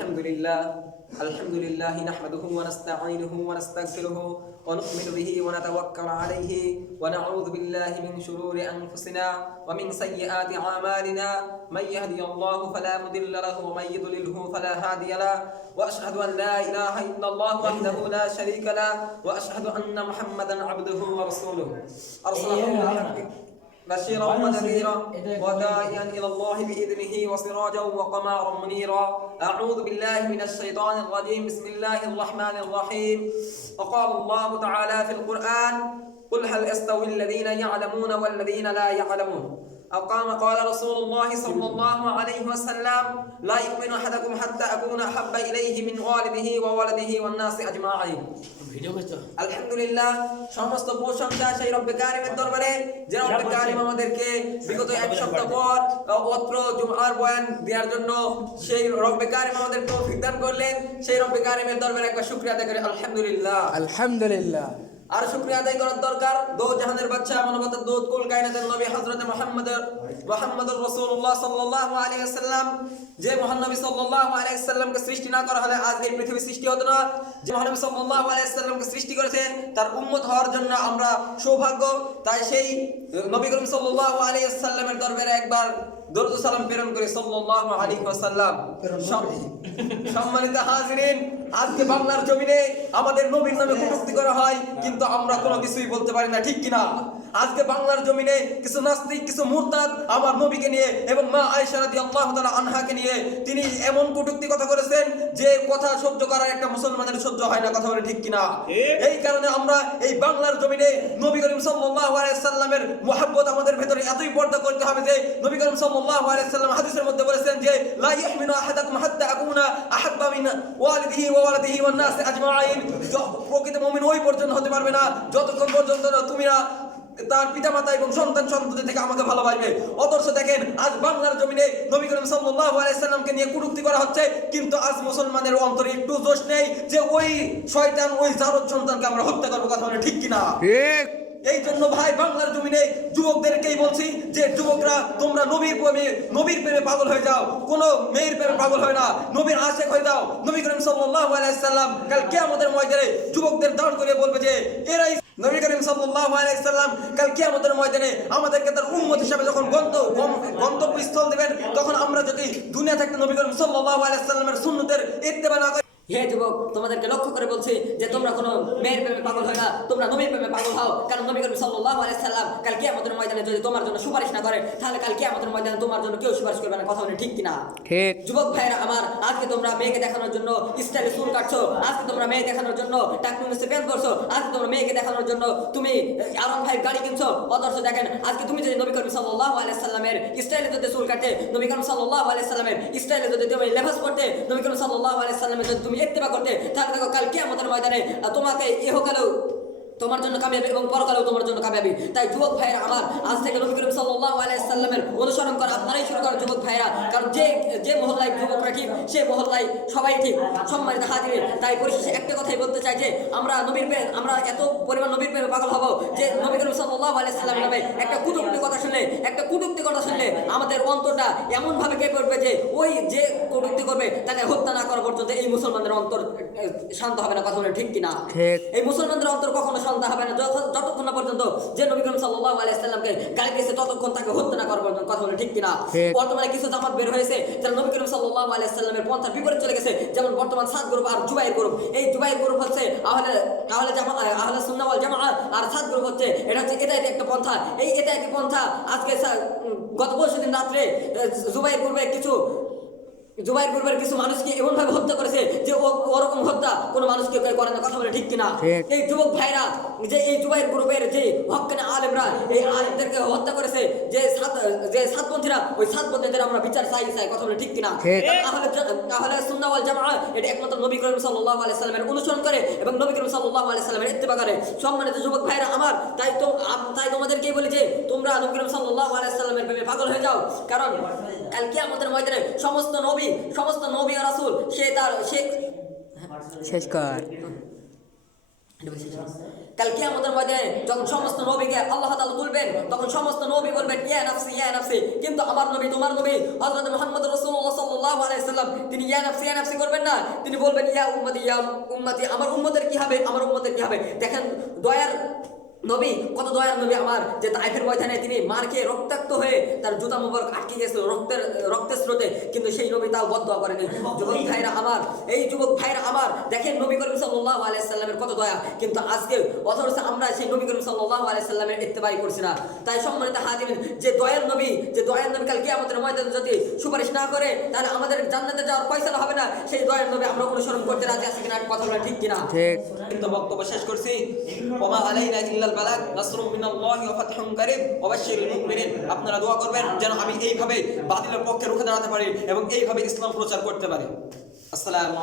الحمد لله الحمد لله نحمده ونستعينه ونستغفره ونؤمن به ونتوكل عليه ونعوذ بالله من شرور أنفسنا ومن سيئات أعمالنا. من يهدي الله فلا مضل له ومن يضلله فلا هادي له. وأشهد أن لا إله إلا الله وحده لا شريك له. وأشهد أن محمدا عبده ورسوله. أرسله بالحق بشيرا ونذيرا وداعيا إلى الله بإذنه وسراجا وقمارا منيرا. أعوذ بالله من الشيطان الرجيم. بسم الله الرحمن الرحيم. وقال الله تعالى في القرآن قل هل يستوي الذين يعلمون والذين لا يعلمون؟ أو قام قال رسول الله صلى الله عليه وسلم لا يؤمن أحدكم حتى أكون أحب إليه من والده وولده والناس أجمعين video করছো আলহামদুলিল্লাহ সমস্ত প্রশংসা সেই রব্বে কারিমের দরবারে যে রব্বে কারিম আমাদেরকে বিগত এক সপ্তাহ পর অত্র জুমার বয়ান দেওয়ার জন্য সেই রব্বে কারিম আমাদের তৌফিক দান করলেন সেই রব্বে কারিমের দরবারে একবার শুকরিয়া আদায় করি আলহামদুলিল্লাহ আলহামদুলিল্লাহ আর শুকরিয়া আদায় করার দরকার। দো জাহানের বাদশা মানবতার দূত কুল কায়নাতের নবী হযরত মুহাম্মদের মুহাম্মদুর রাসূলুল্লাহ সাল্লাল্লাহু আলাইহি ওয়াসাল্লাম। যে মহানবী সাল্লাল্লাহু আলাইহি ওয়াসাল্লামকে সৃষ্টি না করা হলে আজকে এই পৃথিবী সৃষ্টি হতো না। যে মহানবী সাল্লাল্লাহু আলাইহি ওয়াসাল্লামকে সৃষ্টি করেছে তার উম্মত হওয়ার জন্য আমরা সৌভাগ্য। তাই সেই নবী করিম সাল্লাল্লাহু আলাইহি ওয়াসাল্লামের দরবারে একবার দরুদ সালাম প্রেরণ করে। সাল্লাল্লাহু আলাইহি ওয়াসাল্লাম। সম্মানিত হাজিরিন আজকে বাংলার জমিনে আমাদের নবীর নামে কটূক্তি করা হয় কিন্তু আমরা কোনো কিছুই বলতে পারি না ঠিক কিনা? আজকে বাংলার জমিনে কিছু নাস্তিক কিছু মুরতাদ আমার নবীকে নিয়ে এবং মা আয়েশা রাদিয়াল্লাহু তাআলা আনহাকে নিয়ে তিনি এমন কটূক্তি কথা করেছেন যে কথা সহ্য করা একটা মুসলমানের সহ্য হয় না কথা বলে ঠিক কিনা? এই কারণে আমরা এই বাংলার জমিনে নবী করিম সাল্লাল্লাহু আলাইহি সাল্লামের মুহাব্বত আমাদের ভেতরে এতই পর্দা করতে হবে যে নবী করিম সাল্লাল্লাহু আলাইহি সাল্লাম হাদিসের মধ্যে বলেছেন যে লা ইয়াহমিনু আহাদাকুম ওয়ালিদিহি ওয়া ওয়ালাদিহি আজমাইন। প্রকৃত মুমিন ওই পর্যন্ত হতে পারবে না, যতক্ষণ পর্যন্ত না তুমি না তার এবং সন্তান সন্ততি থেকে আমাকে ভালোবাসবে। অথচ দেখেন, আজ বাংলার জমিনে নবী করিম সাল্লামকে নিয়ে কটূক্তি করা হচ্ছে, কিন্তু আজ মুসলমানের অন্তরে একটু দোষ নেই যে ওই শয়তান, ওই জারদ সন্তানকে আমরা হত্যা করব কথা ঠিক কিনা? এই জন্য ভাই, বাংলার জমিনে যুবকদেরকেই বলছি যে, যুবকরা, তোমরা নবীর প্রেমে নবীর প্রেমে পাগল হয়ে যাও। কোনো মেয়ের প্রেমে পাগল হয় না। নবীর আশেক হয়ে যাও। নবী করিম সাল্লাল্লাহু আলাইহি সাল্লাম কাল কিয়ামতের ময়দানে যুবকদের দাঁড় করে বলবে যে, এরাই নবী করিম সাল্লাল্লাহু আলাইহি সাল্লাম কাল কিয়ামতের ময়দানে আমাদেরকে তার উম্মত হিসেবে যখন গন্ত গন্তব্যস্থল দেবেন, তখন আমরা যদি দুনিয়া থাকতে নবী করিম সাল্লাল্লাহু আলাইহি সাল্লামের সুন্নতের ইত্তেবা না হে যুবক, তোমাদেরকে লক্ষ্য করে বলছি যে তোমরা কোনো মেয়ের প্রেমে পাগল হয় না। তোমরা নবীর প্রেমে পাগল হও। কারণ নবী করিম সাল্লাহ আলাইসাল্লাম সাল্লাম কাল কিয়ামতের ময়দানে যদি তোমার জন্য সুপারিশ না করে তাহলে কাল কিয়ামতের ময়দানে তোমার জন্য কেউ সুপারিশ করবে না কথা বলে ঠিক কিনা? ঠিক। যুবক ভাইরা আমার আজকে তোমরা মেয়েকে দেখানোর জন্য স্টাইলে চুল কাটছো আজকে তোমরা মেয়ে দেখানোর জন্য টাকনু মিশে প্যান্ট করছ আজকে তোমরা মেয়েকে দেখানোর জন্য তুমি আরাম ভাই গাড়ি কিনছো। অদর্শ দেখেন আজকে তুমি যদি নবী করিম সাল্লাল্লাহু আলাইহি সাল্লামের স্টাইলে যদি চুল কাটতে নবী করিম সাল্লাল্লাহু আলাইহি সাল্লামের স্টাইলে যদি তুমি লেবাস করতে নবী করিম সাল্লাল্লাহু আলাইহি সাল্লামের যদি তুমি ইত্তেবা করতে তাহলে দেখো কাল কিয়ামতের ময়দানে তোমাকে ইহকালেও তোমার জন্য কামিয়াবি এবং পরকালেও তোমার জন্য কামিয়াবি। তাই যুবক ভাইরা আমার, আজ থেকে নবী করিম সাল্লাল্লাহু আলাইহি সাল্লামের অনুসরণ করা আপনারাই শুরু করেন যুবক ভাইরা কারণ যে যে মহল্লায় যুবকরা ঠিক সে মহল্লায় সবাই ঠিক, সম্মানিত হাজির তাই পরিশেষে একটা কথাই বলতে চাই যে, আমরা নবীর প্রেম, আমরা এত পরিমাণ নবীর প্রেমে পাগল হব যে নবী করিম সাল্লাল্লাহু আলাইহি সাল্লামের নামে একটা কুটুক্তি কথা শুনলে একটা কুটুক্তি কথা শুনলে আমাদের অন্তরটা এমন ভাবে কেঁপে উঠবে যে ওই যে কটূক্তি করবে তাকে হত্যা না করা পর্যন্ত এই মুসলমানদের অন্তর শান্ত হবে না কথা বলে ঠিক কিনা? এই মুসলমানদের অন্তর কখনো শান্ত হবে না যতক্ষণ না পর্যন্ত যে নবী করিম সাল্লাল্লাহু আলাইহি সাল্লামকে গালি দিয়েছে ততক্ষণ তাকে হত্যা না করা পর্যন্ত কথা বলে ঠিক কিনা? বর্তমানে কিছু জামাত বের হয়েছে যারা নবী করিম সাল্লাল্লাহু আলাইহি সাল্লামের পন্থার বিপরীত চলে গেছে যেমন বর্তমান সাত গ্রুপ আর জুবাইর গ্রুপ। এই জুবাইর গ্রুপ হচ্ছে আহলে আহলে জামা আহলে সুন্নাহ ওয়াল আর সাত গ্রুপ হচ্ছে এটা হচ্ছে এটা একটা পন্থা। এই এটা একটা পন্থা। আজকে গত পরশু দিন রাত্রে জুবাই পূর্বে কিছু জুবাইর গ্রুপের কিছু মানুষকে এমন ভাবে হত্যা করেছে যে ও ওরকম হত্যা কোনো মানুষকে কেউ করে না কথা বলে ঠিক কিনা? এই যুবক ভাইরা যে এই জুবাইর গ্রুপের যে হকানে আলেমরা এই আলেমদেরকে হত্যা করেছে যে সাত যে সাতপন্থীরা ওই সাতপন্থীদের আমরা বিচার চাই চাই কথা বলে ঠিক কিনা? তাহলে তাহলে সুন্নাহ ওয়াল জামাআ এটা একমাত্র নবী করিম সাল্লাল্লাহু আলাইহি সাল্লামের অনুসরণ করে এবং নবী করিম সাল্লাল্লাহু আলাইহি সাল্লামের ইত্তেবা করে। সম্মানিত যুবক ভাইরা আমার তাই তো তাই তোমাদেরকেই বলি যে তোমরা নবী করিম সাল্লাল্লাহু আলাইহি সাল্লামের প্রেমে পাগল হয়ে যাও। কারণ কাল কিয়ামতের ময়দানে সমস্ত নবী সমস্ত নবী রাসূল সে তার সে শেষ কর। কাল কিয়ামতের ময়দানে যখন সমস্ত নবীকে আল্লাহ তাআলা তুলবেন তখন সমস্ত নবী বলবেন ইয়া নাফসি ইয়া নাফসি কিন্তু আমার নবী তোমার নবী হযরত মুহাম্মদ রাসূলুল্লাহ সাল্লাল্লাহু আলাইহি সাল্লাম তিনি ইয়া নাফসি ইয়া নাফসি করবেন না। তিনি বলবেন ইয়া উম্মতি ইয়া উম্মতি আমার উম্মতের কি হবে? আমার উম্মতের কি হবে? দেখেন দয়ার নবী কত দয়ার নবী আমার যে তাইফের ময়দানে তিনি মার খেয়ে রক্তাক্ত হয়ে তার জুতা মুবারক আটকে গেছিল রক্তের রক্তের স্রোতে কিন্তু সেই নবী তাও বদয়া করেনি। যুবক ভাইরা আমার এই যুবক ভাইরা আমার দেখেন নবী করিম সাল্লাল্লাহু আলাইহি সাল্লামের কত দয়া কিন্তু আজকে অথচ আমরা সেই নবী করিম সাল্লাল্লাহু আলাইহি সাল্লামের ইত্তেবাই করছি না। তাই সম্মানিত হাজিরিন যে দয়ার নবী যে দয়ার নবী কাল কিয়ামতের ময়দানে যদি সুপারিশ না করে তাহলে আমাদের জান্নাতে যাওয়ার পয়সা হবে না। সেই দয়ার নবী আমরা অনুসরণ করতে রাজি আছি কিনা কথা বলা ঠিক কিনা? ঠিক। কিন্তু বক্তব্য শেষ করছি। ওমা আলাইনা ইল্লাল বালাগ নাসরুম আপনারা দোয়া করবেন যেন আমি এইভাবে বাতিলের পক্ষে রুখে দাঁড়াতে পারি এবং এইভাবে ইসলাম প্রচার করতে পারি। আসসালামু